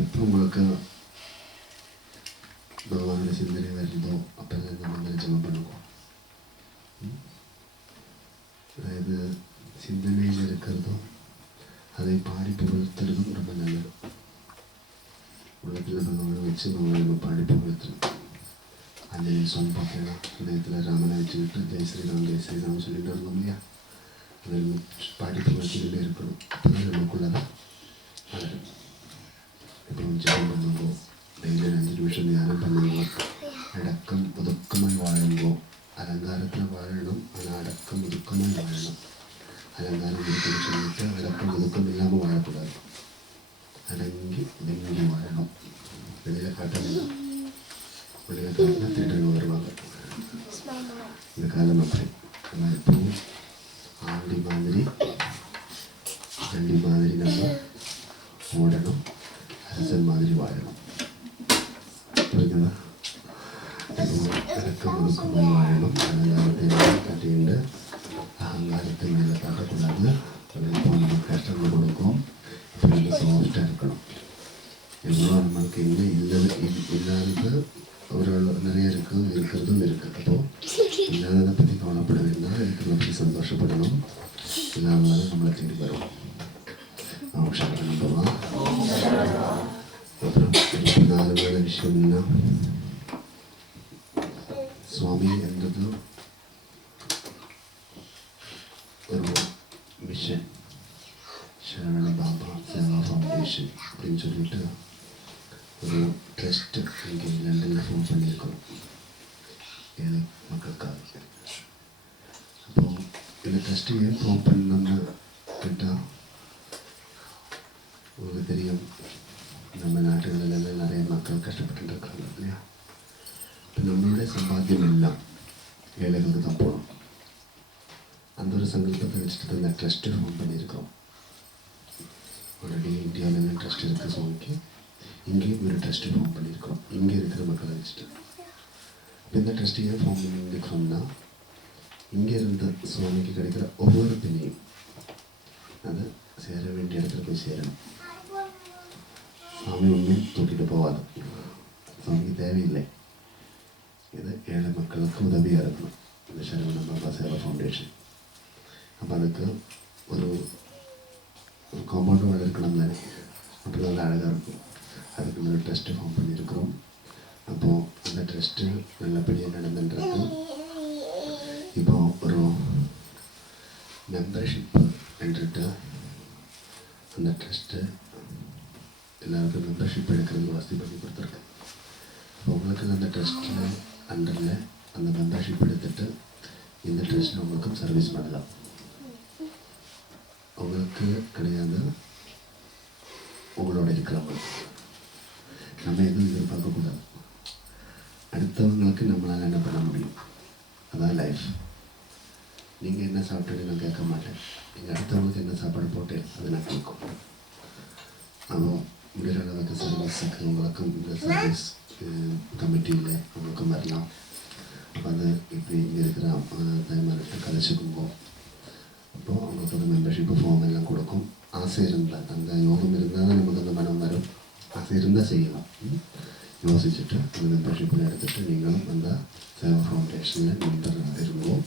எப்போ உங்களுக்கு பகவானுடைய சிந்தனை வருதோ அப்போல்லாம் நம்ம வந்து ஜெபம் பண்ணுவோம். அதாவது சிந்தனையில் இருக்கிறதும் அதை பாடி புகழ்த்துறதும் ரொம்ப நல்லது. உலகத்தில் பகவானை வச்சு பகவானை பாடி புகழ்த்துறது. அஞ்சலி சாங் பார்த்தீங்கன்னா இதயத்தில் ராமனை வச்சுக்கிட்டு ஜெய் ஸ்ரீராம் சொல்லிட்டு இருந்தோம் இல்லையா? அதை பாடி புகழ்த்திக்கிட்டே இருக்கணும். அப்போதான் நமக்குள்ளதான் வளரும். இப்போ ஜெபம் பண்ணுவோம், டெய்லி 5 நிமிஷம் தியானம் பண்ணுவோம். அடக்கம் ஒதுக்கமாய் வாழுவோம். அலங்காரத்தில் வாழணும், ஆனால் அடக்கம் ஒதுக்கமாய் வாழணும். அலங்காரம் இருக்குன்னு சொல்லிட்டு அடக்கம் ஒதுக்கம் இல்லாமல் வாழக்கூடாது. அடங்கி ஒதுங்கி வாழணும். வெளியில் காட்டணும். வெளியில் காட்டினா திருடங்க வருவாங்க. இந்த காலம் அப்படி. நம்ம எப்பவும் ஆண்டி மாதிரி நம்ம ஓடணும், அரசன் மாதிரி வாழணும். புரியுதுங்களா? அடக்கம் ஒதுக்கமாய் வாழணும். அலங்காரத்தை காட்டிண்டு அகங்காரத்தை மேலே காட்டக்கூடாது. இப்போ நமக்கு கஷ்டங்கள் கொடுக்கும். இப்போ நம்ம சாஃப்டாக இருக்கணும். எவ்வளோ நம்மளுக்கு இன்னும் இல்லாதது ஒரு நிறைய இருக்கிறதும் இருக்குது. அப்போது இல்லாததை பற்றி கவலைப்பட வேண்டாம், இருக்கிறத பற்றி சந்தோஷப்படணும். இல்லாததால நம்மளை தேடி வரும். அவசரம் நம்பவா. அப்புறம் 4 விஷயம்னா சுவாமி என்றது ஒரு மிஷன், சரவண பாபா சேவா ஃபவுண்டேஷன் அப்படின்னு சொல்லிட்டு ஒரு ட்ரஸ்ட்டு இங்கே லண்டனில் ஃபார்ம் பண்ணியிருக்கோம் ஏழை மக்களுக்காக. அப்போது இந்த ட்ரஸ்ட்டு ஏன் ஃபார்ம் பண்ணணும்னு கேட்டால், உங்களுக்கு தெரியும் நம்ம நாட்டுகளில் நிறைய மக்கள் கஷ்டப்பட்டு இருக்காங்க இல்லையா? இப்போ நம்மளுடைய சம்பாத்தியம் எல்லாம் ஏழைகளுக்கு தான் போகணும். அந்த ஒரு சங்கல்பத்தை வச்சுட்டு அந்த ட்ரஸ்ட்டு ஃபார்ம் பண்ணியிருக்கோம். ஆல்ரெடி இந்தியாவில் ட்ரஸ்ட் இருக்குது சுவாமிக்கு. இங்கேயும் ஒரு ட்ரஸ்ட்டு ஃபார்ம் பண்ணியிருக்கோம், இங்கே இருக்கிற மக்களை வச்சுட்டு. இப்போ இந்த ட்ரஸ்ட்டு ஏன் ஃபார்ம் பண்ணியிருக்கோம்னா, இங்கே இருந்த சுவாமிக்கு கிடைக்கிற ஒவ்வொரு பின்னையும் அதை சேர வேண்டிய இடத்துல போய் சேரணும். சுவாமி ஒன்றும் தூக்கிட்டு போவாது. சுவாமிக்கு தேவையில்லை. இது ஏழை மக்களுக்கு உதவியாக இருக்கணும் இந்த சரவண பாபா சேவா ஃபவுண்டேஷன். அப்போ அதுக்கு ஒரு காம்பவுண்டு வாழ இருக்கணும் தானே, அப்படி நல்லா அழகாக இருக்கும். அதுக்கு ஒரு ட்ரஸ்ட்டு ஃபார்ம் பண்ணியிருக்கிறோம். அப்போது அந்த ட்ரஸ்ட்டு நல்லபடியாக நடந்துன்றது. இப்போ ஒரு மெம்பர்ஷிப்பு என்றிட்டு அந்த ட்ரஸ்ட்டு எல்லாருக்கும் மெம்பர்ஷிப் எடுக்கிறது வசதி பண்ணி கொடுத்துருக்கு. இப்போ உங்களுக்கு அந்த ட்ரஸ்ட்டில் அண்டரில் அந்த மெம்பர்ஷிப் எடுத்துகிட்டு இந்த ட்ரஸ்ட்டில் உங்களுக்கும் சர்வீஸ் பண்ணலாம். உங்களுக்கு கிடையாது, உங்களோட இருக்கிறவங்க. நம்ம எதுவும் எதிர்பார்க்கக்கூடாது. அடுத்தவங்களுக்கு நம்மளால் என்ன பண்ண முடியும், அதான் லைஃப். நீங்கள் என்ன சாப்பிட்டு நான் கேட்க மாட்டேன், நீங்கள் அடுத்தவங்களுக்கு என்ன சாப்பாடு போட்டேன் அது நான் கேட்கும். அப்போ முடிகிற அளவுக்கு சர்வீஸுக்கு உங்களுக்கும் இந்த சர்வீஸ் கமிட்டியில் உங்களுக்கும் வரலாம். அப்போ அது இப்படி இங்கே இருக்கிற தாய்மார்கிட்ட கதைச்சிக்கும்போ அப்போது அவங்களுக்கு ஒரு மெம்பர்ஷிப்பு ஃபார்ம் எல்லாம் கொடுக்கும். ஆசை இருந்தால், அந்த யோகம் இருந்தால் தான் நமக்கு அந்த மனம் வரும். ஆசை இருந்தால் செய்யலாம். யோசிச்சுட்டு அந்த மெம்பர்ஷிப்பில் எடுத்துகிட்டு நீங்களும் அந்த சேவா ஃபவுண்டேஷனில் மெம்பர் இருந்தோம்.